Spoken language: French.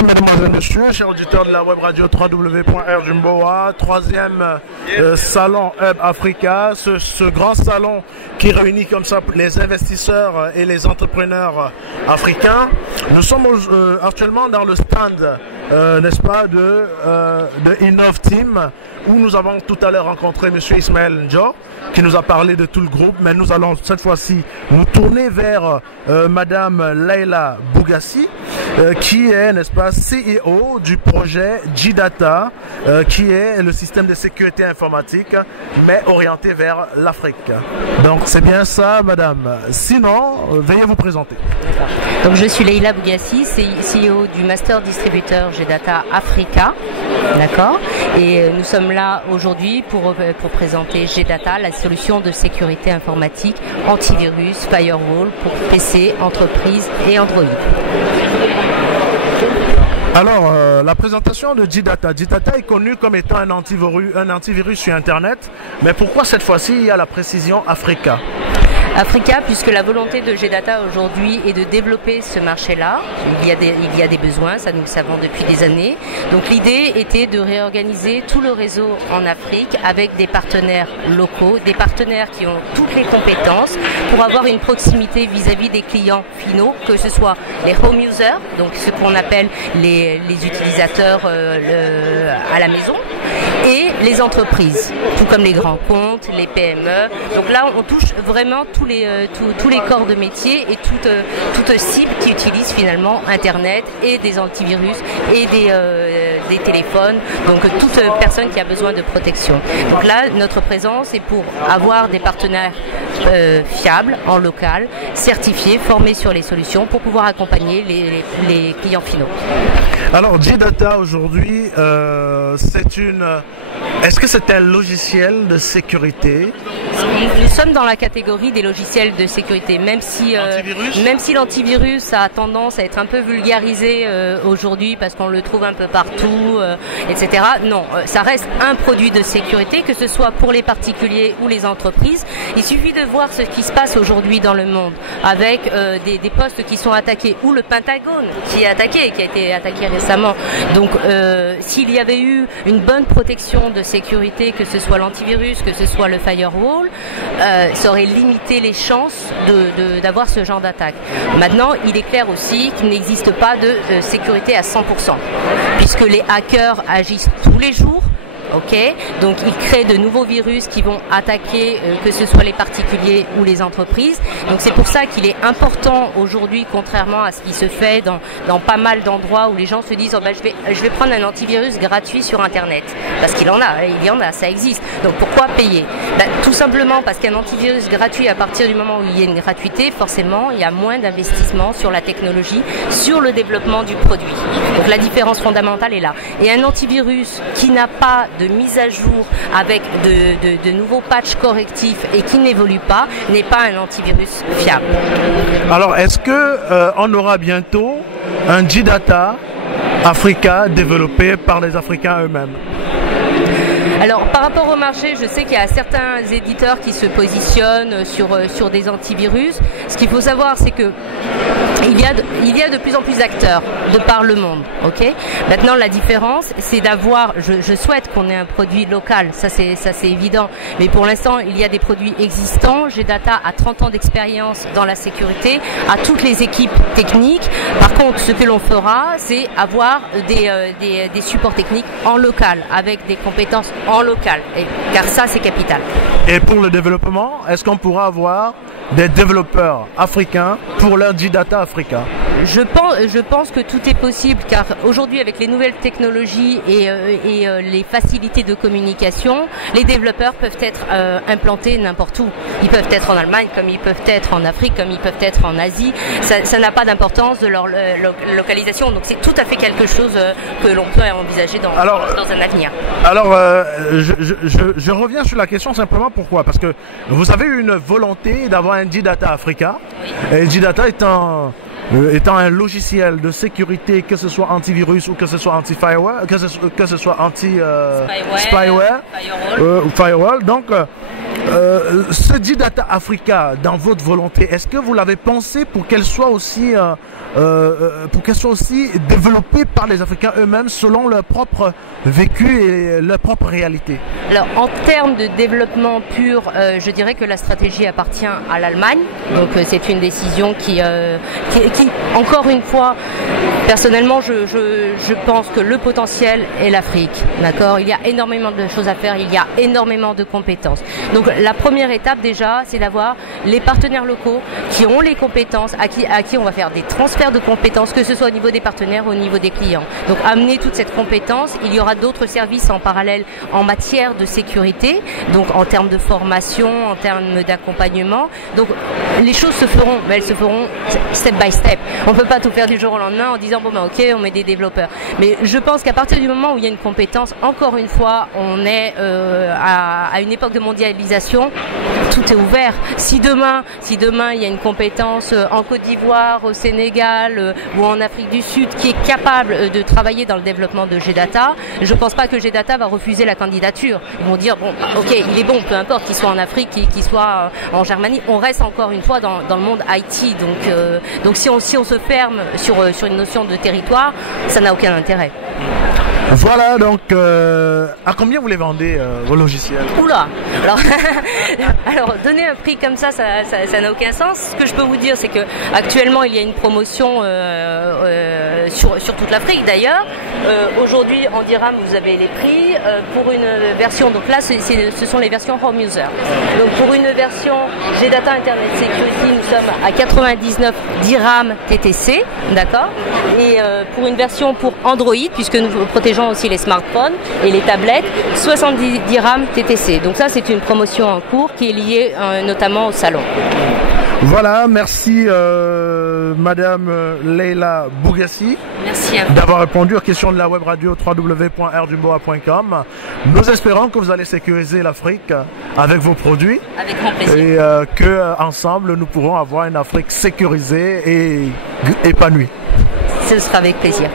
Mesdames, Mesdemoiselles, Messieurs, chers auditeurs de la web radio www.rjumboa, troisième salon Hub Africa, ce grand salon qui réunit comme ça les investisseurs et les entrepreneurs africains. Nous sommes actuellement dans le stand, n'est-ce pas, de Innov Team, où nous avons tout à l'heure rencontré M. Ismaël Njo, qui nous a parlé de tout le groupe, mais nous allons cette fois-ci nous tourner vers Madame Leila Bougassi, qui est, n'est-ce pas, CEO du projet G-Data, qui est le système de sécurité informatique, mais orienté vers l'Afrique. Donc c'est bien ça, Madame. Sinon, veuillez vous présenter. Donc je suis Leila Bougassi, CEO du Master Distributeur G-Data Africa, d'accord. Et nous sommes là aujourd'hui pour présenter G-Data, la solution de sécurité informatique antivirus, firewall pour PC, entreprise et Android. Alors, la présentation de G-Data. G-Data est connu comme étant un antivirus sur Internet, mais pourquoi cette fois-ci il y a la précision Africa? Africa, puisque la volonté de G-Data aujourd'hui est de développer ce marché-là. Il y a des besoins, ça nous le savons depuis des années. Donc l'idée était de réorganiser tout le réseau en Afrique avec des partenaires locaux, des partenaires qui ont toutes les compétences pour avoir une proximité vis-à-vis des clients finaux, que ce soit les home users, donc ce qu'on appelle les utilisateurs à la maison, et les entreprises, tout comme les grands comptes, les PME. Donc là, on touche vraiment tous les corps de métier et toute cible qui utilise finalement Internet et des antivirus et des téléphones, donc toute personne qui a besoin de protection. Donc là, notre présence est pour avoir des partenaires fiables, en local, certifiés, formés sur les solutions pour pouvoir accompagner les clients finaux. Alors, G-Data aujourd'hui, est-ce que c'est un logiciel de sécurité? Nous sommes dans la catégorie des logiciels de sécurité, même si l'antivirus a tendance à être un peu vulgarisé aujourd'hui parce qu'on le trouve un peu partout, etc. Non, ça reste un produit de sécurité, que ce soit pour les particuliers ou les entreprises. Il suffit de voir ce qui se passe aujourd'hui dans le monde avec des postes qui sont attaqués, ou le Pentagone qui a été attaqué récemment. Donc s'il y avait eu une bonne protection de sécurité, que ce soit l'antivirus, que ce soit le firewall, ça aurait limité les chances d'avoir ce genre d'attaque. Maintenant, il est clair aussi qu'il n'existe pas de sécurité à 100%, puisque les hackers agissent tous les jours. Ok, donc ils créent de nouveaux virus qui vont attaquer que ce soit les particuliers ou les entreprises. Donc c'est pour ça qu'il est important aujourd'hui, contrairement à ce qui se fait dans pas mal d'endroits où les gens se disent oh ben, je vais prendre un antivirus gratuit sur Internet, parce qu'il en a, ça existe. Donc pourquoi payer? Tout simplement parce qu'un antivirus gratuit, à partir du moment où il y a une gratuité, forcément il y a moins d'investissement sur la technologie, sur le développement du produit. Donc la différence fondamentale est là. Et un antivirus qui n'a pas de mise à jour avec de nouveaux patchs correctifs et qui n'évolue pas n'est pas un antivirus fiable. Alors, est-ce que on aura bientôt un G-Data Africa développé par les Africains eux-mêmes? Alors par rapport au marché, je sais qu'il y a certains éditeurs qui se positionnent sur des antivirus. Ce qu'il faut savoir, c'est que il y a de plus en plus d'acteurs de par le monde. Ok. Maintenant, la différence, c'est d'avoir. Je souhaite qu'on ait un produit local. Ça c'est évident. Mais pour l'instant, il y a des produits existants. G-Data a 30 ans d'expérience dans la sécurité, a toutes les équipes techniques. Par contre, ce que l'on fera, c'est avoir des supports techniques en local, avec des compétences en local, car ça c'est capital. Et pour le développement, est-ce qu'on pourra avoir des développeurs africains pour leur G-Data Africa? Je pense que tout est possible, car aujourd'hui avec les nouvelles technologies et les facilités de communication, les développeurs peuvent être implantés n'importe où. Ils peuvent être en Allemagne, comme ils peuvent être en Afrique, comme ils peuvent être en Asie. Ça n'a pas d'importance de leur localisation, donc c'est tout à fait quelque chose que l'on peut envisager dans un avenir. Alors, je reviens sur la question simplement pourquoi? Parce que vous avez eu une volonté d'avoir un G-Data Africa, oui. Et G-Data étant un logiciel de sécurité, que ce soit antivirus ou que ce soit anti-firewall, que ce soit anti-spyware ou firewall. Donc, Ce Data Africa, dans votre volonté, est-ce que vous l'avez pensé pour qu'elle soit aussi développée par les Africains eux-mêmes selon leur propre vécu et leur propre réalité? Alors, en termes de développement pur, je dirais que la stratégie appartient à l'Allemagne. Donc, c'est une décision qui, encore une fois, personnellement, je pense que le potentiel est l'Afrique. D'accord? Il y a énormément de choses à faire, il y a énormément de compétences. Donc, la première étape déjà, c'est d'avoir les partenaires locaux qui ont les compétences, à qui on va faire des transferts de compétences, que ce soit au niveau des partenaires ou au niveau des clients. Donc, amener toute cette compétence, il y aura d'autres services en parallèle en matière de sécurité, donc en termes de formation, en termes d'accompagnement. Donc, les choses se feront, mais elles se feront step by step. On ne peut pas tout faire du jour au lendemain en disant bon ben ok, on met des développeurs. Mais je pense qu'à partir du moment où il y a une compétence, encore une fois, on est à une époque de mondialisation, tout est ouvert. Si demain il y a une compétence en Côte d'Ivoire, au Sénégal ou en Afrique du Sud qui est capable de travailler dans le développement de G-Data, je ne pense pas que G-Data va refuser la candidature. Ils vont dire bon ok, il est bon, peu importe qu'il soit en Afrique, qu'il soit en Germanie, on reste encore une fois dans le monde IT. Donc si on se ferme sur une notion de territoire, ça n'a aucun intérêt. Voilà, donc à combien vous les vendez vos logiciels? Oula. Alors donner un prix comme ça n'a aucun sens. Ce que je peux vous dire, c'est que actuellement il y a une promotion sur toute l'Afrique d'ailleurs. Aujourd'hui en dirham vous avez les prix pour une version. Donc là ce sont les versions home user. Donc pour une version G-Data Internet Security, nous sommes à 99 dirhams TTC, d'accord. Et pour une version pour Android, puisque nous protégeons aussi les smartphones et les tablettes, 70 dirhams TTC. Donc ça c'est une promotion en cours qui est liée notamment au salon. Voilà, merci Madame Leila Bougassi. Merci à vous d'avoir répondu aux questions de la web radio www.rdumboa.com. Nous espérons que vous allez sécuriser l'Afrique avec vos produits. Avec grand plaisir. Et que ensemble nous pourrons avoir une Afrique sécurisée et épanouie. Ce sera avec plaisir.